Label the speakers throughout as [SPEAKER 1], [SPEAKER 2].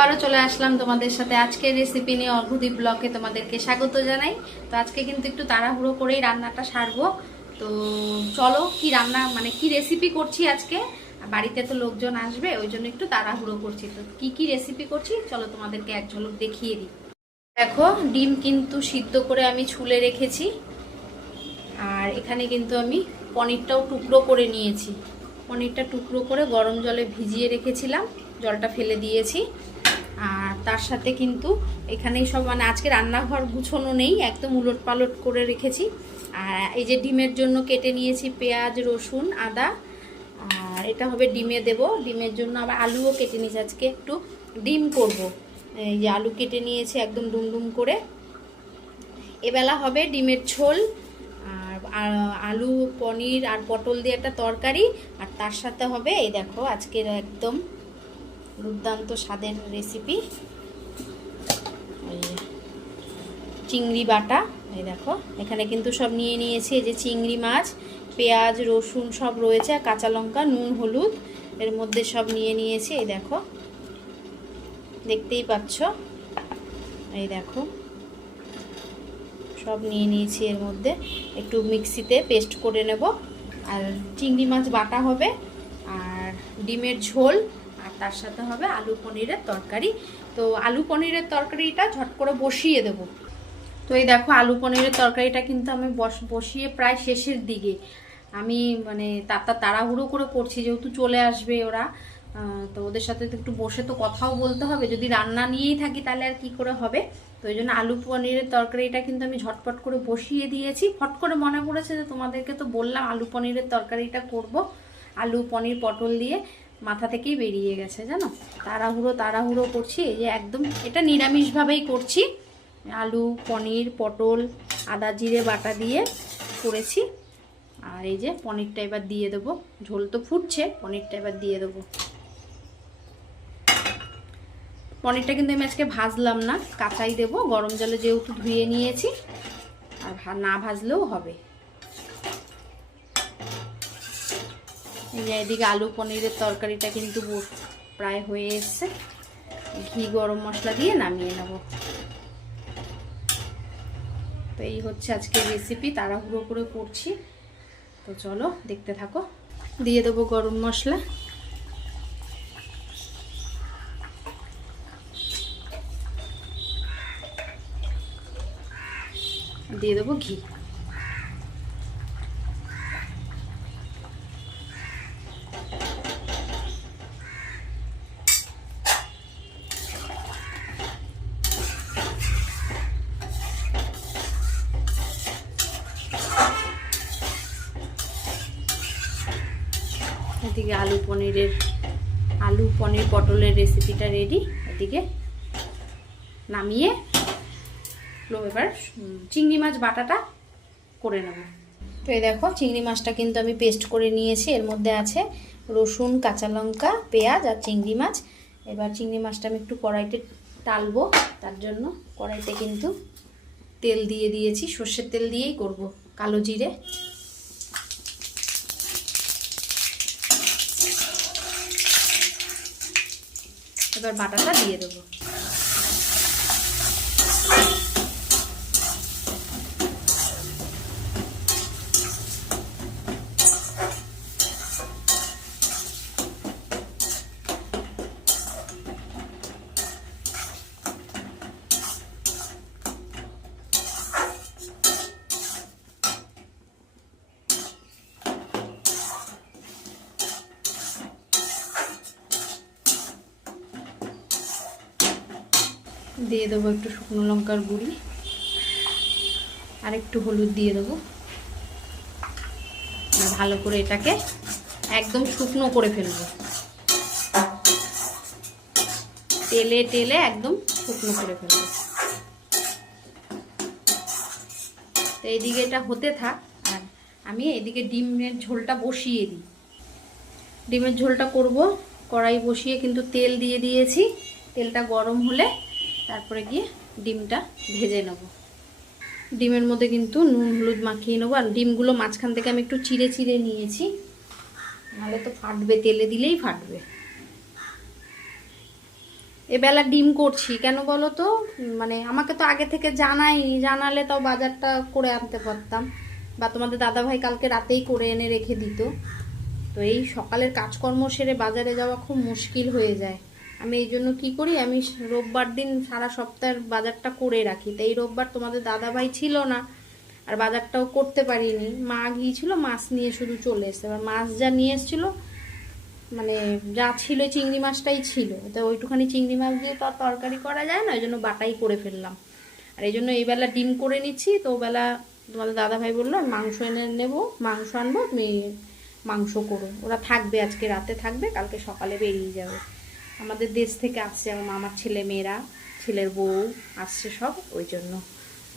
[SPEAKER 1] আবারও চলে আসলাম তোমাদের সাথে আজকের রেসিপি নিয়ে অর্ঘদীপ ব্লকে তোমাদেরকে স্বাগত জানাই। তো আজকে কিন্তু একটু তাড়াহুড়ো করেই রান্নাটা সারবো। তো চলো কি রান্না মানে কি রেসিপি করছি আজকে? বাড়িতে তো লোকজন আসবে, ওই জন্য একটু তাড়াহুড়ো করছি। তো কি কি রেসিপি করছি? চলো তোমাদেরকে এক ঝলক দেখিয়ে দিই। দেখো, ডিম কিন্তু সিদ্ধ করে আমি ছুলে রেখেছি। আর এখানে কিন্তু আমি পনিরটাও টুকরো করে নিয়েছি। পনিরটা টুকরো করে গরম জলে ভিজিয়ে রেখেছিলাম। জলটা ফেলে দিয়েছি। তার সাথে কিন্তু এখানেই সব মানে আজকে রান্নাঘর গুছোনো নেই, একদম উলট পালট করে রেখেছি। আর এই যে ডিমের জন্য কেটে নিয়েছি পেঁয়াজ, রসুন, আদা, আর এটা হবে ডিমে দেব। ডিমের জন্য আবার আলুও কেটে নিয়েছি। আজকে একটু ডিম করব। এই যে আলু কেটে নিয়েছি একদম ডুমডুম করে। এবেলা হবে ডিমের ঝোল, আর আলু, পনির আর পটল দিয়ে একটা তরকারি। আর তার সাথে হবে, এই দেখো আজকের একদম দুর্দান্ত স্বাদের রেসিপি চিংড়ি বাটা। এই দেখো, এখানে কিন্তু সব নিয়ে নিয়েছি। এই যে চিংড়ি মাছ, পেঁয়াজ, রসুন সব রয়েছে, আর কাঁচা লঙ্কা, নুন, হলুদ এর মধ্যে সব নিয়ে নিয়েছি। এই দেখো, দেখতেই পাচ্ছ? এই দেখো, সব নিয়ে নিয়েছি এর মধ্যে। একটু মিক্সিতে পেস্ট করে নেব। আর চিংড়ি মাছ বাটা হবে, আর ডিমের ঝোল, আর তার সাথে হবে আলু পনিরের তরকারি। তো আলু পনিরের তরকারিটা ঝট করে বসিয়ে দেব। তো এই দেখো আলু পনিরের তরকারিটা কিন্তু আমি বস, বসিয়ে প্রায় শেষের দিকে। আমি মানে তাতা তাড়াহুড়ো করে করছি, যেহেতু চলে আসবে ওরা। তো ওদের সাথে তো একটু বসে তো কথাও বলতে হবে। যদি রান্না নিয়েই থাকি তাহলে আর কি করে হবে? তো ওই জন্য আলু পনিরের তরকারিটা কিন্তু আমি ঝটপট করে বসিয়ে দিয়েছি। ফট করে মনে পড়েছে যে তোমাদেরকে তো বললাম আলু পনিরের তরকারিটা করব। আলু, পনির, পটল দিয়ে মাথা থেকেই বেরিয়ে গেছে, জানো? তাড়াহুড়ো তাড়াহুড়ো করছি। এই যে একদম এটা নিরামিষভাবেই করছি। আলু, পনির, পটল, আদা জিরে, বাটা দিয়ে করেছি। আর এই যে পনিরটা এবার দিয়ে দেবো। ঝোল তো ফুটছে, পনিরটা এবার দিয়ে দেবো। পনিরটা কিন্তু আমি আজকে ভাজলাম না, কাঁচাই দেবো। গরম জলে যেহেতু ধুয়ে নিয়েছি, আর না ভাজলেও হবে। এই যে এদিকে আলু পনিরের তরকারিটা কিন্তু প্রায় হয়ে এসছে। ঘি, গরম মশলা দিয়ে নামিয়ে নেব। তো এই হচ্ছে আজকের রেসিপি তাড়াহুড়ো করে করছি। তো চলো, দেখতে থাকো। দিয়ে দেবো গরম মশলা। দিয়ে দেবো ঘি। এদিকে আলু পনিরের, আলু পনির পটলের রেসিপিটা রেডি এদিকে নামিয়ে এবার চিংড়ি মাছ বাটাটা করে নেব। তো এই দেখো, চিংড়ি মাছটা কিন্তু আমি পেস্ট করে নিয়েছি। এর মধ্যে আছে রসুন, কাঁচা লঙ্কা, পেঁয়াজ আর চিংড়ি মাছ। এবার চিংড়ি মাছটা আমি একটু কড়াইতে টালবো। তার জন্য কড়াইতে কিন্তু তেল দিয়ে দিয়েছি। সর্ষের তেল দিয়েই করব, কালো জিরে। এবার বাটাটা দিয়ে দেবো। দিয়ে দেবো একটু শুকনো লঙ্কার গুঁড়ি। আর একটু হলুদ দিয়ে দেবো। ভালো করে এটাকে একদম শুকনো করে ফেলব। তেলে টেলে একদম শুকনো করে ফেলব। তো এইদিকে এটা হতে থাক। আর আমি এদিকে ডিমের ঝোলটা বসিয়ে দিই। ডিমের ঝোলটা করব। কড়াই বসিয়ে কিন্তু তেল দিয়ে দিয়েছি। তেলটা গরম হলে তারপরে গিয়ে ডিমটা ভেজে নেব। ডিমের মধ্যে কিন্তু নুন, হলুদ মাখিয়ে নেব। আর ডিমগুলো মাঝখান থেকে আমি একটু চিড়ে চিড়ে নিয়েছি। নাহলে তো ফাটবে, তেলে দিলেই ফাটবে। এবেলা ডিম করছি। কেন বলো তো? মানে আমাকে তো আগে থেকে জানাইনি জানালে তাও বাজারটা করে আনতে পারতাম। বা তোমাদের দাদাভাই কালকে রাতেই করে এনে রেখে দিত। তো এই সকালের কাজকর্ম সেরে বাজারে যাওয়া খুব মুশকিল হয়ে যায়। আমি এই জন্য কি করি? আমি রোববার দিন সারা সপ্তাহের বাজারটা করে রাখি। তো এই রোববার তোমাদের দাদাভাই ছিল না, আর বাজারটাও করতে পারিনি। মা গিয়েছিল, মাছ নিয়ে শুধু চলে এসছে। এবার মাছ যা নিয়ে এসেছিল মানে যা ছিল চিংড়ি মাছটাই ছিল। তো ওইটুখানি চিংড়ি মাছ দিয়ে তো আর তরকারি করা যায় না, ওই জন্য বাটাই করে ফেললাম। আর এই জন্য এই বেলা ডিম করে নিচ্ছি। তো বেলা তোমাদের দাদা ভাই বলল মাংস এনে নেব, মাংস আনব, তুমি মাংস করো। ওরা থাকবে আজকে, রাতে থাকবে, কালকে সকালে বেরিয়ে যাবে। আমাদের দেশ থেকে আসছে এবং আমার ছেলে, মেয়েরা, ছেলের বউ আসছে সব, ওই জন্য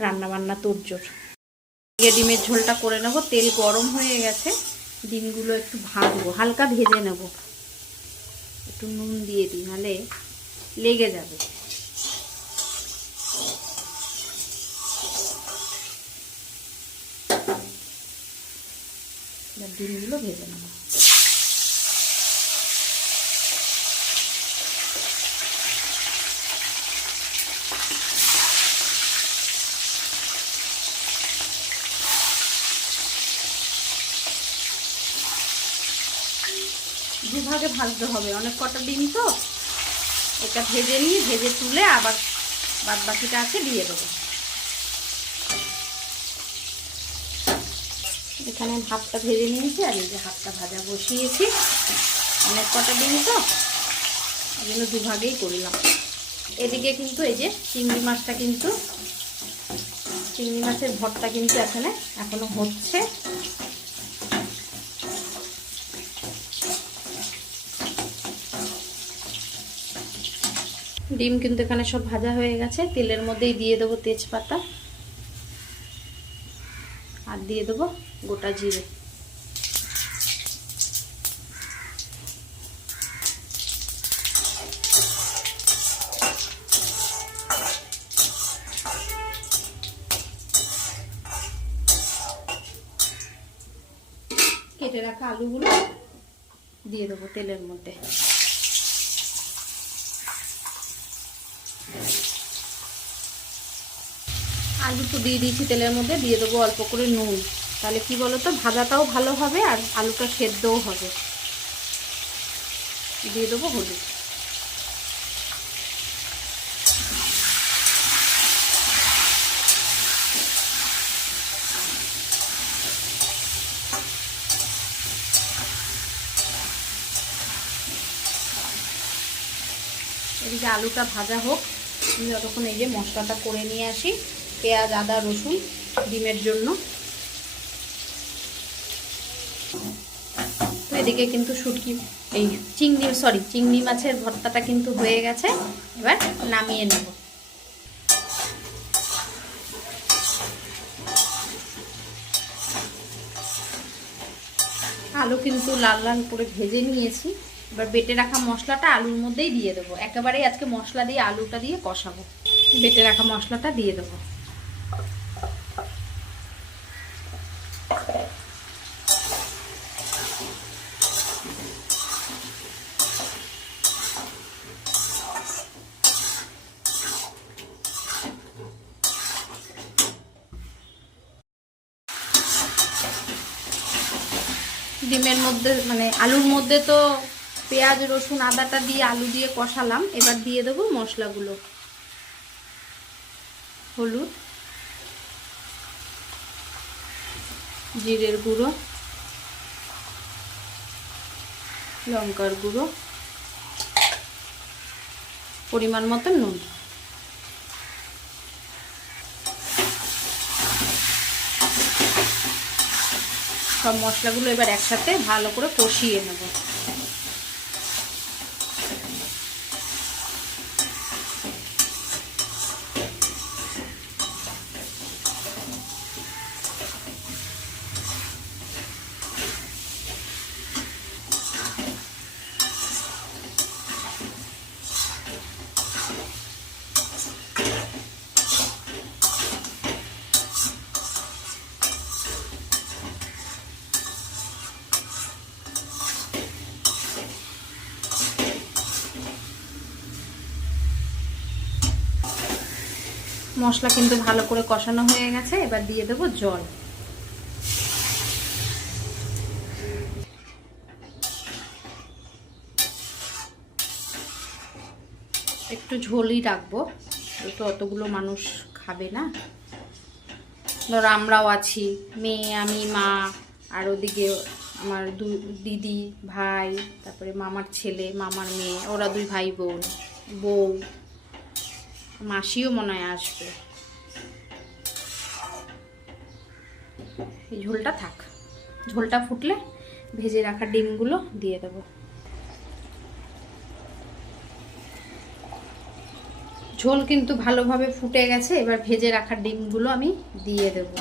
[SPEAKER 1] রান্না বান্না তোড়জোড় দিয়ে ডিমের ঝোলটা করে নেব, তেল গরম হয়ে গেছে, ডিমগুলো একটু ভাজবো, হালকা ভেজে নেব। একটু নুন দিয়ে দিই, নাহলে লেগে যাবে। ডিমগুলো ভেজে নেব। দুভাগে ভাজতে হবে। অনেক কটা ডিম তো। এটা ভেজে নিয়ে, ভেজে তুলে আবার বাদ বাকিটা আছে দিয়ে দেবো। এখানে ভাতটা ভেজে নিয়েছি আর এই যে হাতটা ভাজা বসিয়েছি। অনেক কটা ডিম তো। ওই জন্য দুভাগেই করলাম। এদিকে কিন্তু এই যে চিংড়ি মাছটা কিন্তু, চিংড়ি মাছের ভরটা কিন্তু এখানে এখনও হচ্ছে। ডিম কিন্তু এখানে সব ভাজা হয়ে গেছে। তেলের মধ্যেই দিয়ে দেবো তেজপাতা। আর দিয়ে দেবো গোটা জিরে। কেটে রাখা আলুগুলো দিয়ে দেবো তেলের মধ্যে। আলু তো দিয়ে দিয়েছি তেলের মধ্যে, দিয়ে দেবো অল্প করে নুন। তাহলে কি বলো তো ভাজাটাও ভালো হবে আর আলুটা সেদ্ধও হবে। দিয়ে দেবো হলুদ। এদিকে আলুটা ভাজা হোক, আমি যতক্ষণ এই যে মশলাটা করে নিয়ে আসি, পেঁয়াজ, আদা, রসুন, ডিমের জন্য। এদিকে কিন্তু শুটকি, এই চিংড়ি সরি চিংড়ি মাছের ভর্তাটা কিন্তু হয়ে গেছে। এবার নামিয়ে নেব। আলু কিন্তু লাল লাল করে ভেজে নিয়েছি। এবার বেটে রাখা মশলাটা আলুর মধ্যেই দিয়ে দেবো। একেবারেই আজকে মশলা দিয়ে, আলুটা দিয়ে কষাবো। বেটে রাখা মশলাটা দিয়ে দেবো। ডিমের মধ্যে মানে আলুর মধ্যে তো পেঁয়াজ, রসুন, আদাটা দিয়ে আলু দিয়ে কষালাম। এবার দিয়ে দেবো মশলাগুলো। হলুদ, জিরের গুঁড়ো, লঙ্কার গুঁড়ো, পরিমাণ মতো নুন। সব মশলাগুলো এবার একসাথে ভালো করে কষিয়ে নেব। মশলা কিন্তু ভালো করে কষানো হয়ে গেছে, এবার দিয়ে দেবো জল। একটু ঝোলই রাখব তো অতগুলো মানুষ খাবে না। ধর আমরাও আছি, মেয়ে, আমি, মা, আর ওদিকে আমার দু, দিদি, ভাই, তারপরে মামার ছেলে, মামার মেয়ে, ওরা দুই ভাই বোন, বউ। মাসিও মনে হয় আসবে। এই ঝোলটা থাক। ঝোলটা ফুটলে ভেজে রাখা ডিমগুলো দিয়ে দেবো। ঝোল কিন্তু ভালোভাবে ফুটে গেছে, এবার ভেজে রাখা ডিমগুলো আমি দিয়ে দেব।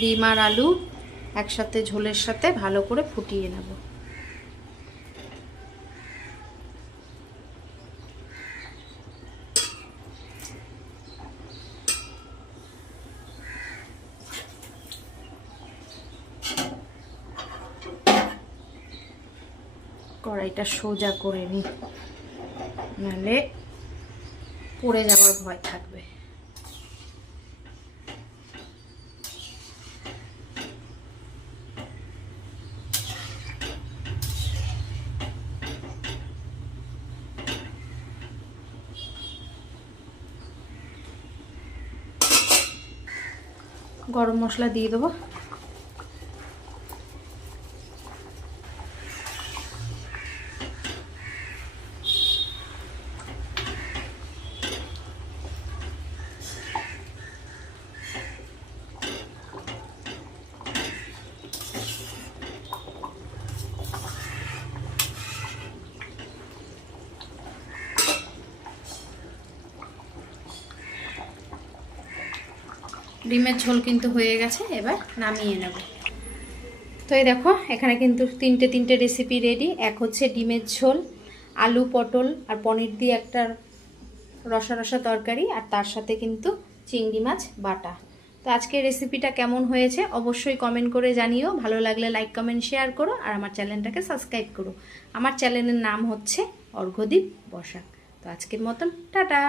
[SPEAKER 1] ডিম আর আলু একসাথে ঝোলের সাথে ভালো করে ফুটিয়ে নেব। কড়াইটা সোজা করে নিই নাহলে পড়ে যাওয়ার ভয় থাকবে। গরম মশলা দিয়ে দেবো। ডিমের ঝোল কিন্তু হয়ে গেছে, এবার নামিয়ে নেব। তো এই দেখো, এখানে কিন্তু তিনটে তিনটে রেসিপি রেডি এক হচ্ছে ডিমের ঝোল, আলু, পটল আর পনির দিয়ে একটা রসা রসা তরকারি আর তার সাথে কিন্তু চিংড়ি মাছ বাটা। তো আজকের রেসিপিটা কেমন হয়েছে অবশ্যই কমেন্ট করে জানিও। ভালো লাগলে লাইক কমেন্ট শেয়ার করো আর আমার চ্যানেলটাকে সাবস্ক্রাইব করো। আমার চ্যানেলের নাম হচ্ছে অর্ঘদ্বীপ বসাক। তো আজকের মতন, টাটা!